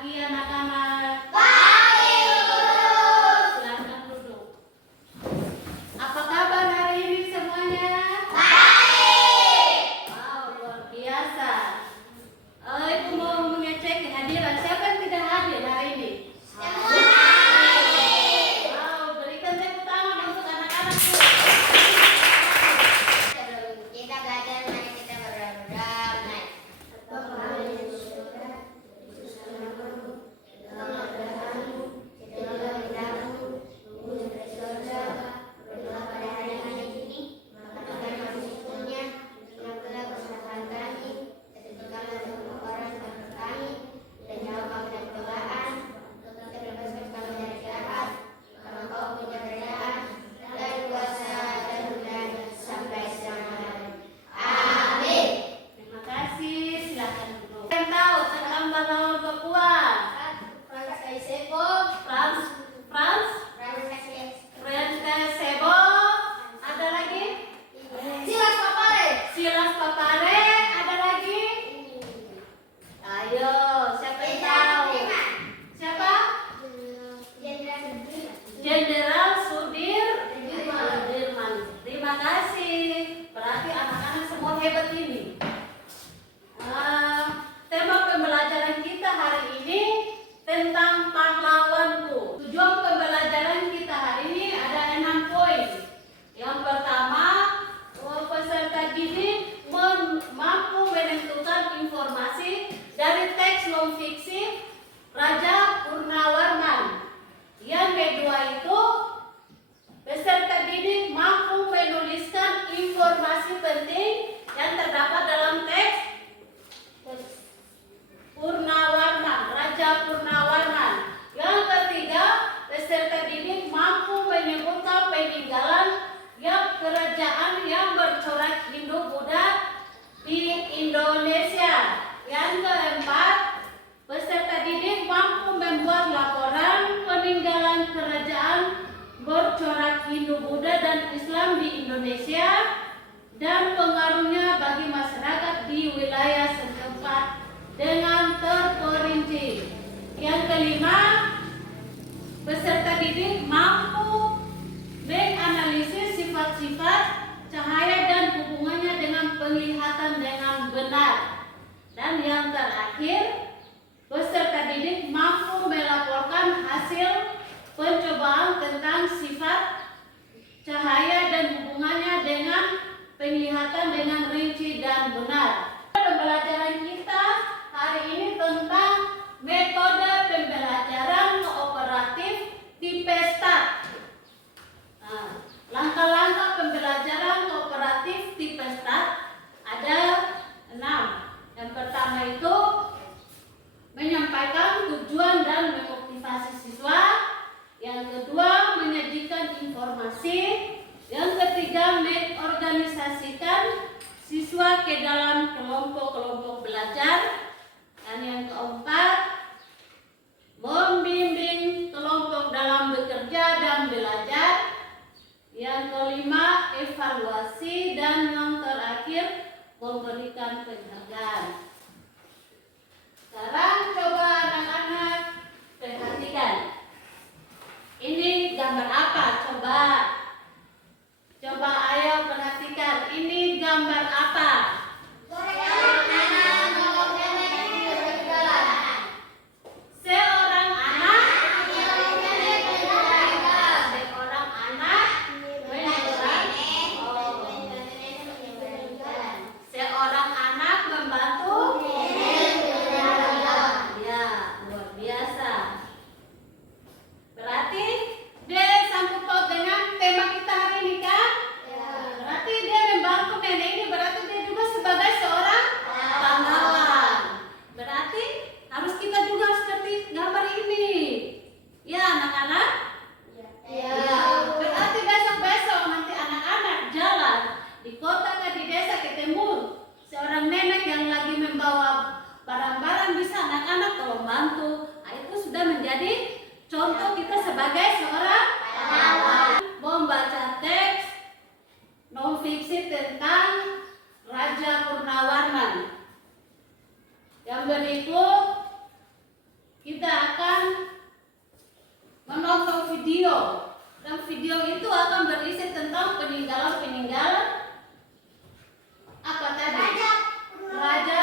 pagi anak-anak. Pagi, Guru. Silakan duduk. Apa kabar hari ini semuanya? Baik. Wow, luar biasa. Ibu mau mengecek kehadiran. Siapa yang tidak hadir hari ini? Semua hadir. Wow, berikan tepuk tangan untuk anak-anak. Sebelum kita belajar, mari kita berdamai. Terima kasih. Silakan duduk. Yang tahu tentang Bangun Papua? Franz Sebo. Ada lagi? Silas Papare. Ada lagi? Ayo, siapa yang tahu? Siapa? Jenderal Sudirman. Terima kasih. Berarti anak-anak semua hebat ini. Tema pembelajaran kita hari ini tentang pahlawanku. Tujuan pembelajaran kita hari ini ada 6 poin. Yang pertama, peserta didik mampu menentukan informasi dari teks non-fiksi Raja Purnawarman. Yang kedua itu, peserta didik mampu menuliskan informasi penting yang terdapat dalam teks Raja Purnawarman. Yang ketiga, peserta didik mampu menyebutkan peninggalan kerajaan yang bercorak Hindu-Buddha di Indonesia. Yang keempat, peserta didik mampu membuat laporan peninggalan kerajaan bercorak Hindu-Buddha dan Islam di Indonesia dan pengaruhnya bagi masyarakat di wilayah setempat dengan terperinci. Yang kelima, peserta didik mampu menganalisis sifat-sifat cahaya dan hubungannya dengan penglihatan dengan benar. Dan yang terakhir, peserta didik mampu melaporkan hasil pencobaan tentang sifat cahaya dan hubungannya dengan penglihatan dengan rinci dan benar. Pembelajaran kita hari ini tentang metode pembelajaran kooperatif tipe START. Langkah-langkah pembelajaran kooperatif tipe START ada 6. Yang pertama itu menyampaikan tujuan dan memotivasi siswa. Yang kedua, menyajikan informasi. Yang ketiga, mengorganisasikan siswa ke dalam kelompok-kelompok belajar. Dan yang keempat, membimbing kelompok dalam bekerja dan belajar. Yang kelima, evaluasi. Dan yang terakhir, memberikan penghargaan. Sekarang coba anak-anak perhatikan. Ini gambar apa? Coba ayo perhatikan. Ini gambar apa? Seorang anak membantu. Ya, luar biasa. Berarti dia sangkut paut dengan tema kita hari ini kan? Berarti dia membantu nenek ini, berarti dia juga sebagai seorang pahlawan. Berarti harus kita juga seperti gambar ini. Ya anak-anak? Ya. Berarti besok-besok nanti anak-anak jalan di kota ke di desa ketemu seorang nenek yang lagi membawa barang-barang, bisa anak-anak tolong bantu. Nah, itu sudah menjadi contoh kita sebagai seorang pahlawan. Membaca teks non-fiksi tentang Raja Purnawarman. Yang berikut kita video itu akan berisi tentang peninggalan-peninggalan apa tadi? Raja,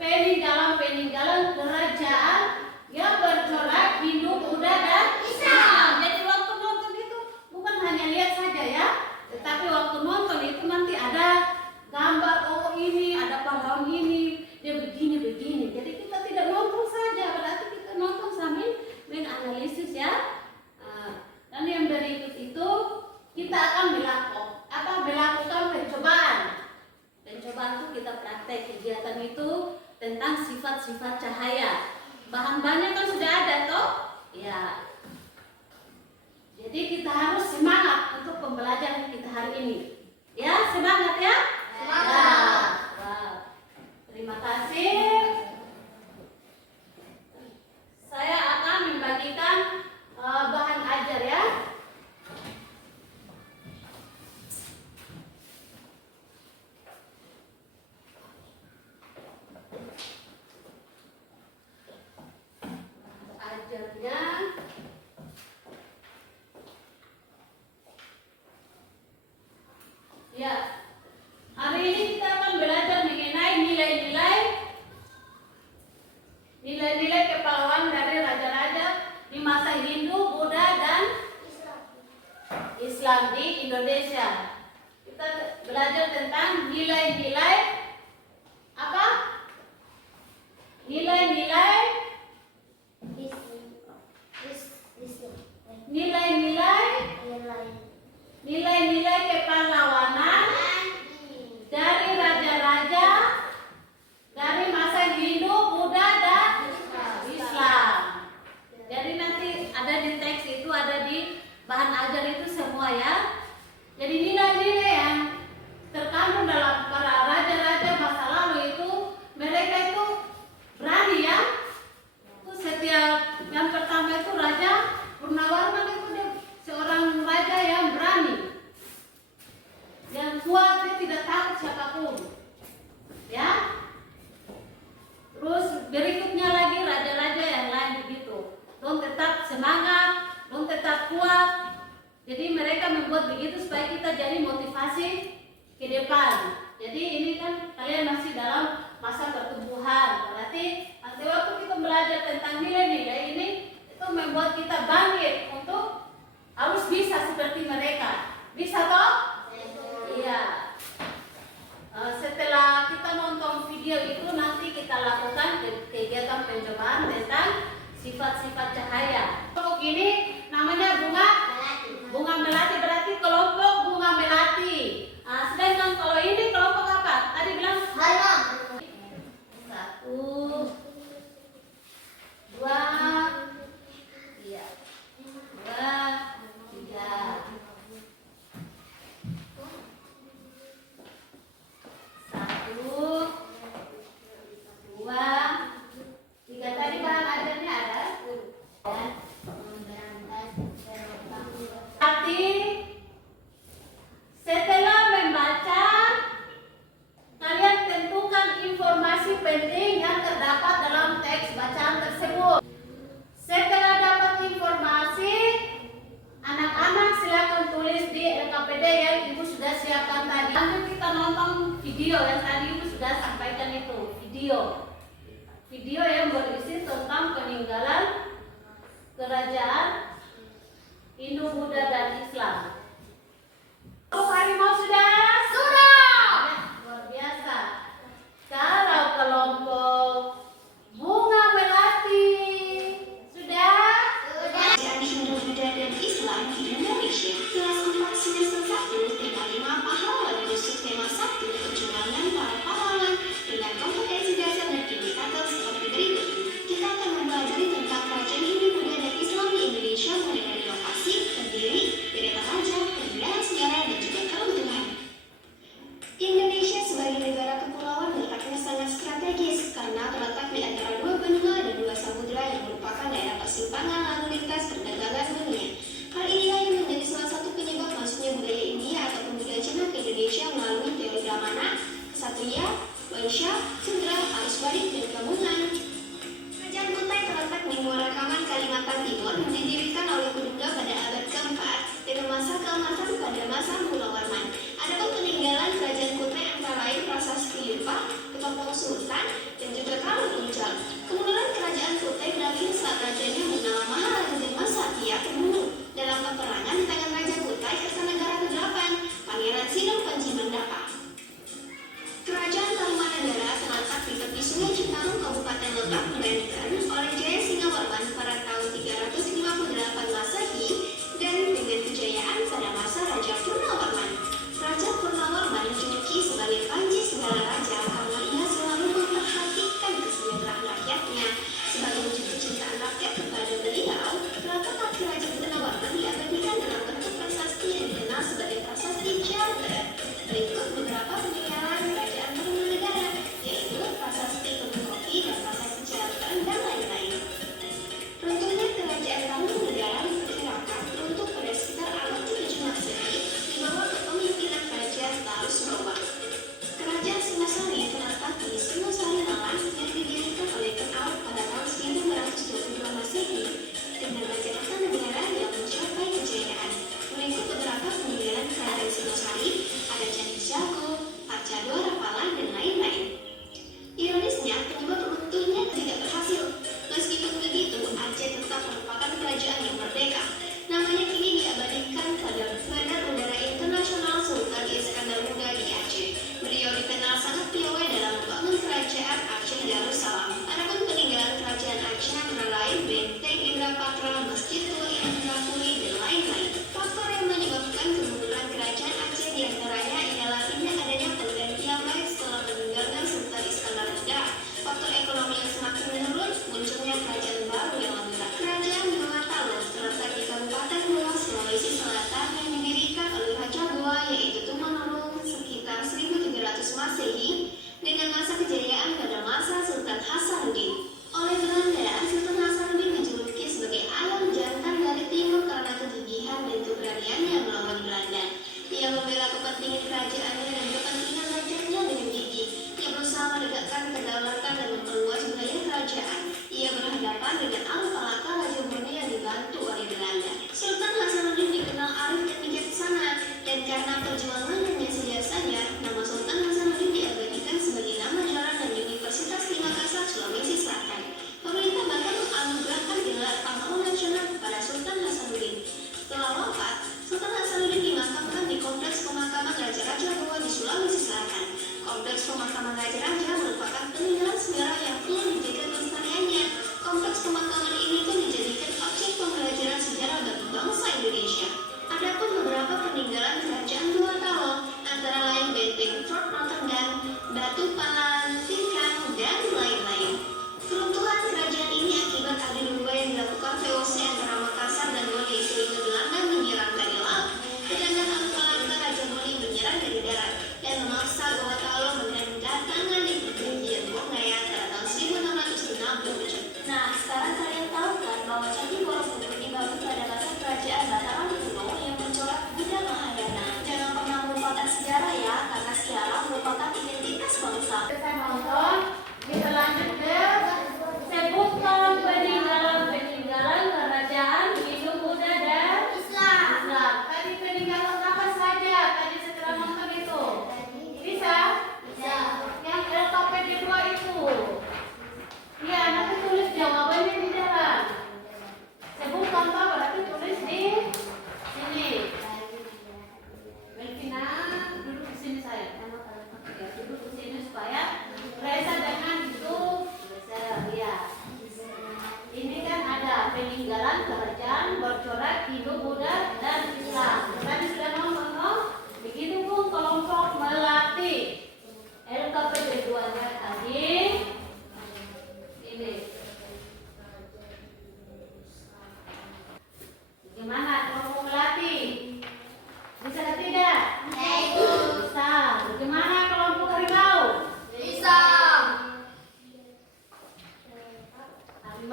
peninggalan-peninggalan kerajaan yang bercorak Hindu, Buddha, dan Islam. Jadi waktu nonton itu bukan hanya lihat saja ya, tetapi waktu nonton itu nanti ada gambar, oh ini ada pahlawan ini, dia begini. Jadi kita tidak nonton saja, berarti kita nonton sambil menganalisis ya. Dan yang berikut itu kita akan melakukan pencobaan. Pencobaan itu kita praktek kegiatan itu tentang sifat-sifat cahaya. Bahan-bahannya kan sudah ada toh? Ya. Jadi kita harus semangat untuk pembelajaran kita hari ini. Ya, semangat ya? Semangat. Ya. Wow. Terima kasih. Saya akan membagikan bahan ajar ya. Ajarnya ya. Hari ini kita akan belajar mengenai nilai-nilai kepahlawanan dari raja-raja di masa Hindu, Buddha, dan Islam di Indonesia. Kita belajar tentang nilai-nilai apa? Nilai-nilai kepahlawanan dari raja-raja dari masa Hindu, Buddha, dan Islam. Jadi nanti ada di teks itu, ada di bahan ajar itu semua ya. Jadi nilai-nilai yang terkandung dalam para raja-raja masa lalu itu, mereka itu berani ya. Itu setiap yang pertama itu Raja Purnawarman itu dia seorang raja yang berani, yang kuat, dia tidak takut siapapun. Ya. Terus berikutnya lagi raja-raja yang lain begitu. Dong tetap semangat, dong tetap kuat. Jadi mereka membuat begitu supaya kita jadi motivasi ke depan. Jadi ini kan kalian masih dalam masa pertumbuhan. Berarti nanti waktu kita belajar tentang nilai-nilai ini, itu membuat kita bangkit untuk harus bisa seperti mereka. Bisa toh? Iya. Setelah kita nonton video itu, nanti kita lakukan kegiatan pencobaan tentang sifat-sifat cahaya. Kelompok ini namanya bunga melati, berarti kelompok bunga melati. Sedangkan kalau ini kelompok apa? Tadi bilang Halam. 1, 2, iya, 2, 3. 1, 2, 3. Tadi bahan ajarnya ada. Berarti setelah membaca, kalian tentukan informasi penting yang terdapat dalam teks bacaan tersebut. Setelah dapat informasi, anak-anak silakan tulis di LKPD yang ibu sudah siapkan tadi. Lanjut kita nonton video yang tadi ibu sudah sampaikan itu. Video yang berisi tentang peninggalan kerajaan Hindu, Buddha, dan Islam. Harimau sudah? Sudah! Luar biasa. Kalau kelompok bunga melati sudah? Sudah. Hindu, Buddha, dan Islam di Indonesia. Kelas 4 semester 1, tema 5 pahlawan rusuk tema 1, perjuangan para pahlawan dengan kompetensi dasar dan indikator seperti berikut. Kita akan mempelajari tentang kerajaan Hindu, Buddha, dan Islam di Indonesia mulai dari lokasi, pendiri, deretan raja,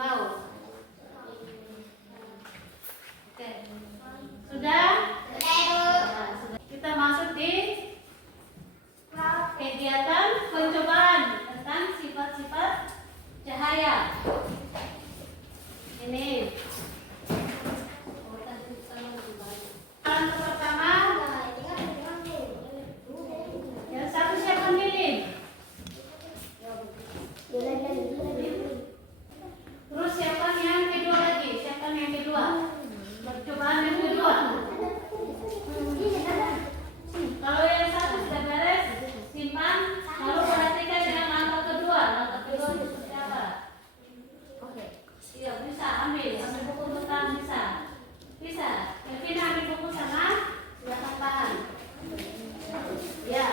laut. Oke. Sudah? Sudah, Ibu. Nah, sudah. Kita masuk di kegiatan pencobaan tentang sifat-sifat cahaya. Ini. Yang pertama, yang satu siapa milih? Terus siapa yang kedua lagi? Siapa yang kedua? Percobaan yang kedua. Kalau yang satu sudah beres, simpan. Lalu perhatikan dengan langkah kedua. Langkah kedua itu seperti apa? Iya, bisa ambil buku tentang bisa. Bisa. Kevin ambil buku sana. Silakan tahan. Ya.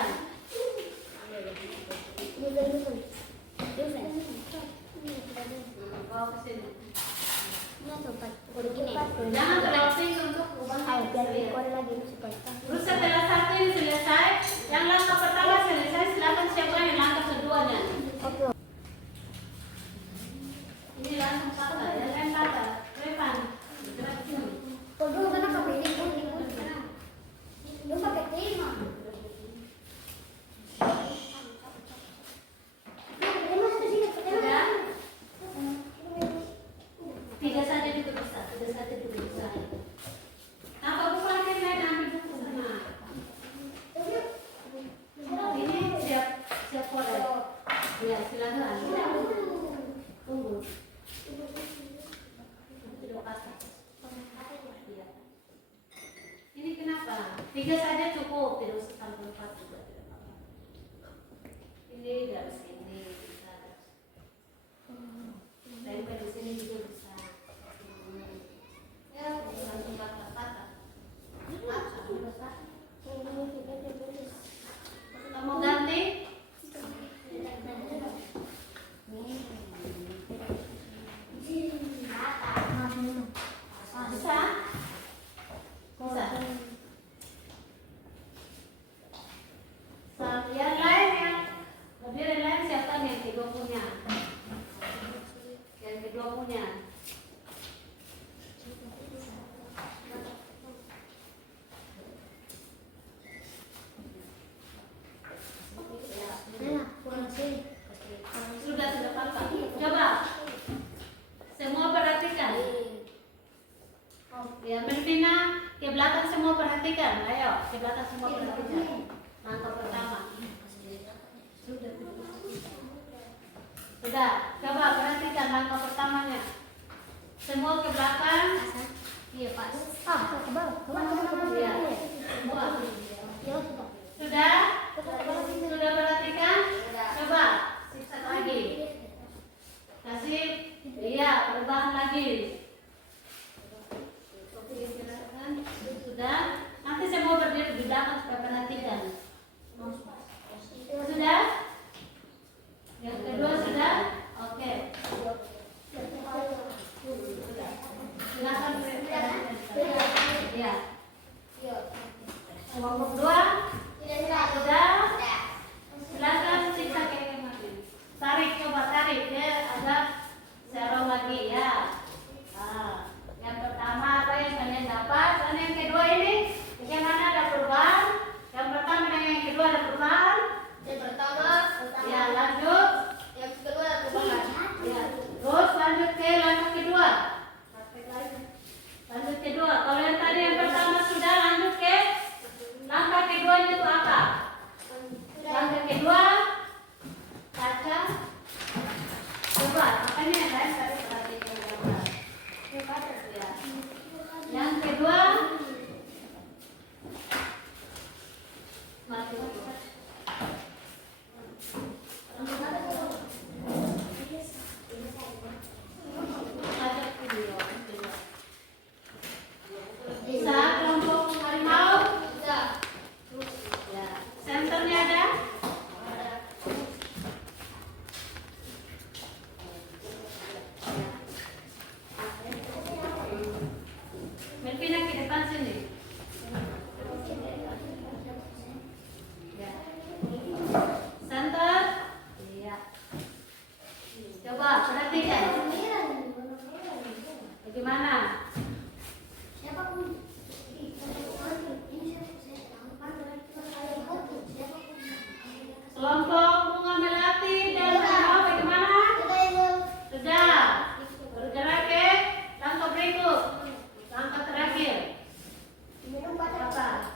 Bawa ke sini. Jangan terlalu tinggi untuk ubah. Terus setelah satu ini selesai, yang langkah pertama selesai, silakan siapa yang langkah keduanya. Ini langsung patah, ya kan patah. Revan, gerak sini. Sudah? Tiga saja juga bisa, tiga saja juga bisa. Tanpa buku lagi lain ambil buku sana. Ini siap kode. Ya, silakan. Tunggu. Tidak patah. Ya. Ini kenapa? Tiga saja cukup, tidak usah sampai 4 juga tidak apa-apa. Ini dari sini bisa. Tempel di sini juga bisa. Ya, langsung patah-patah. Kamu ganti? Bisa? Bisa. Yang lain yang lebih lain siapa yang kedua punya? Yang kedua punya. Sudah apa? Coba. Semua perhatikan. Ya, Melvina, ke belakang semua perhatikan. Ayo, ke belakang semua perhatikan. Langkah pertama. Sudah. Coba perhatikan langkah pertamanya. Semua ke belakang. Iya, Pak. Iya. Semua. Sudah? Sudah perhatikan? Coba siksa lagi. Kasih. Iya, perubahan lagi. Sudah? Nanti saya mau berdiri di belakang supaya perhatikan. Sudah? Yang kedua sudah? Oke. Silakan. Ya. Kelompok 2? Sudah? Silakan siksa kayak kemarin. Tarik, coba tarik ya, agak serong lagi ya. Bagaimana? Siapa pun ini Kelompok bunga melati dan bunga bagaimana? Sudah. Bergerak ke langkah berikut. Langkah terakhir. Apa?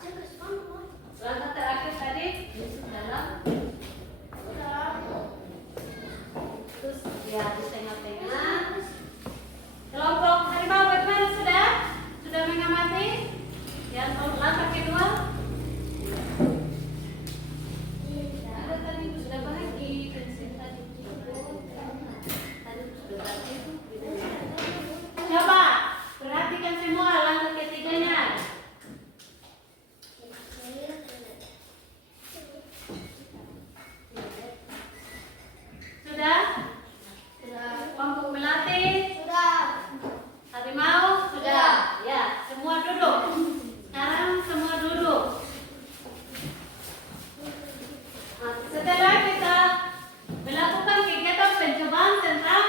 Langkah terakhir tadi masuk dalam. Terus ya ditengah-tengah. Kelompok harimau bagaimana sudah? Sudah mengamati? Yang langkah kedua. Ada tadi sudah bagi pensil tadi. Tadi sudah bagi itu. Coba perhatikan semua langkah ketiganya. Sudah? Kelompok melati. Harimau sudah. Ya, semua duduk. Sekarang semua duduk. Nah, setelah kita melakukan kegiatan pencobaan tentang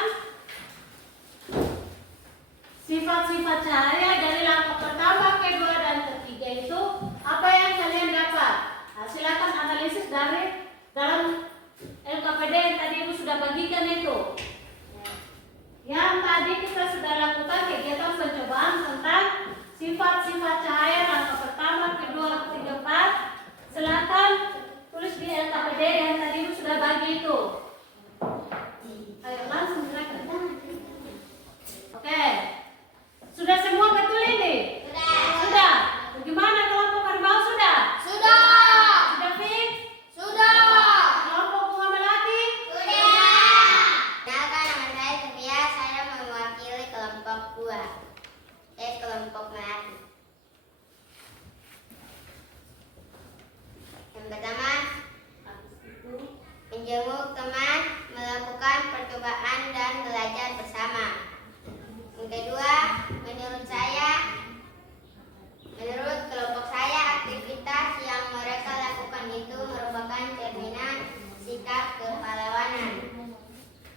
sifat-sifat cahaya dari langkah pertama, kedua, dan ketiga itu, apa yang kalian dapat? Nah, silakan analisis dari dalam LKPD yang tadi Ibu sudah bagikan itu. Yang tadi kita sudah lakukan kegiatan pencobaan tentang sifat-sifat cahaya langkah pertama, kedua, ketiga, empat. Silakan tulis di LKPD yang tadi Ibu sudah bagi itu. Ayo langsung silakan. Oke. Sudah semua betul ini? Sudah. Bagaimana kelompok harimau sudah? Sudah fix? Kelompok bunga melati? Kenalkan, nama saya Sofia. Saya mewakili kelompok 2. Kelompok melati. Yang pertama, menjenguk teman, melakukan percobaan dan belajar bersama. Yang kedua, menurut kelompok saya, aktivitas yang mereka lakukan itu merupakan cerminan sikap kepahlawanan.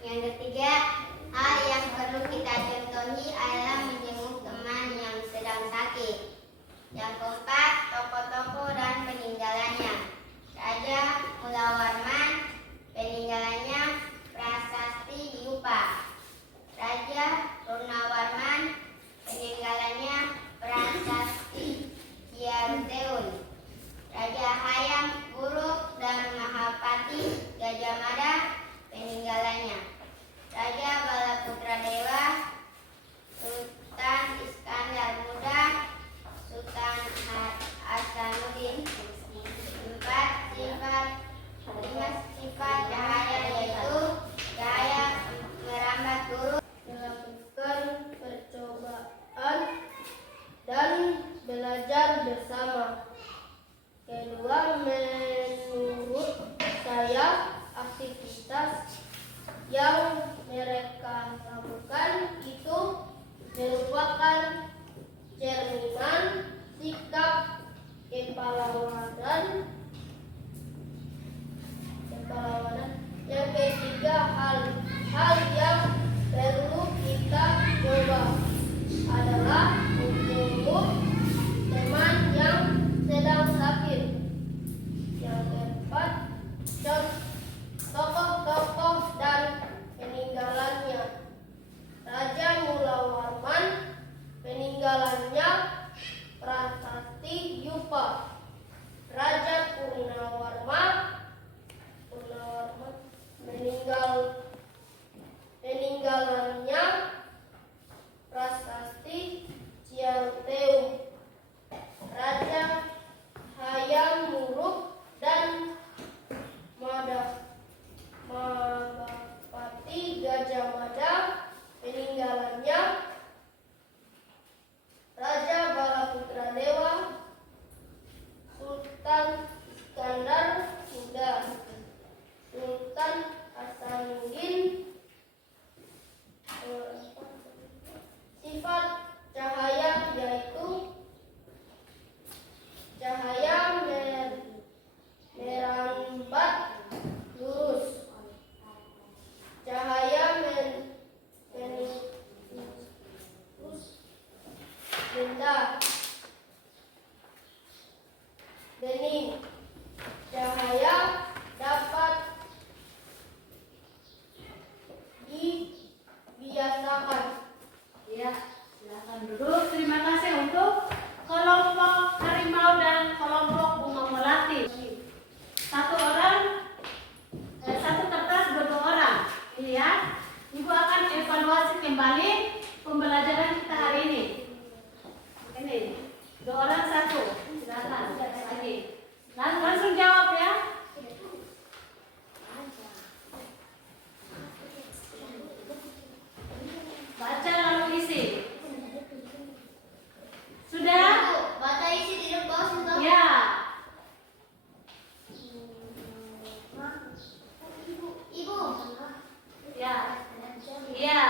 Yang ketiga, hal yang perlu kita contohi adalah menjenguk teman yang sedang sakit. Yang keempat, tokoh-tokoh dan peninggalannya. Raja Mulawarman, peninggalannya Prasasti Yupa. Raja Purnawarman, peninggalannya Prasasti Ciaruteun. Raja Hayam Wuruk dan Mahapati Gajah Mada, peninggalannya Raja Balaputra Dewa, Sultan Iskandar Muda, Sultan Hasanuddin. 5 sifat cahaya, yaitu cahaya merambat guru, melakukan percobaan dan belajar bersama. Kedua, menurut saya aktivitas yang mereka lakukan itu merupakan cerminan sikap kepahlawanan. Yang ketiga, hal yang perlu kita coba adalah menjenguk teman yang sedang sakit. Yang keempat, tokoh-tokoh dan peninggalannya. Raja Mulawarman, peninggalannya Prasasti Yupa. Raja Purnawarman Ya. Bening. Cahaya dapat dibiasakan. Ya, silakan duduk. Terima kasih untuk kelompok harimau dan kelompok bunga melati. Satu kertas buat 2 orang. Ini ya. Ibu akan evaluasi kembali pembelajaran kita hari ini. Ini 2 orang 1. Silakan lagi. Langsung jawab ya. Baca lalu isi. Sudah? Baca isi tidak bawah sini. Ya. Ibu. Ya. Iya.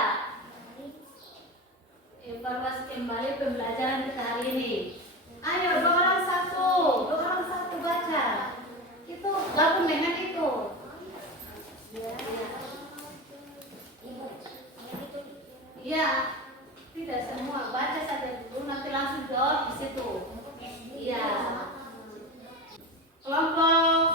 Evaluasi kembali pembelajaran kita hari ini. Ayo 2 orang 1. 2 orang 1 baca. Itu gabung dengan itu. Iya. Tidak semua, baca saja dulu nanti langsung jawab di situ. Iya. Kelompok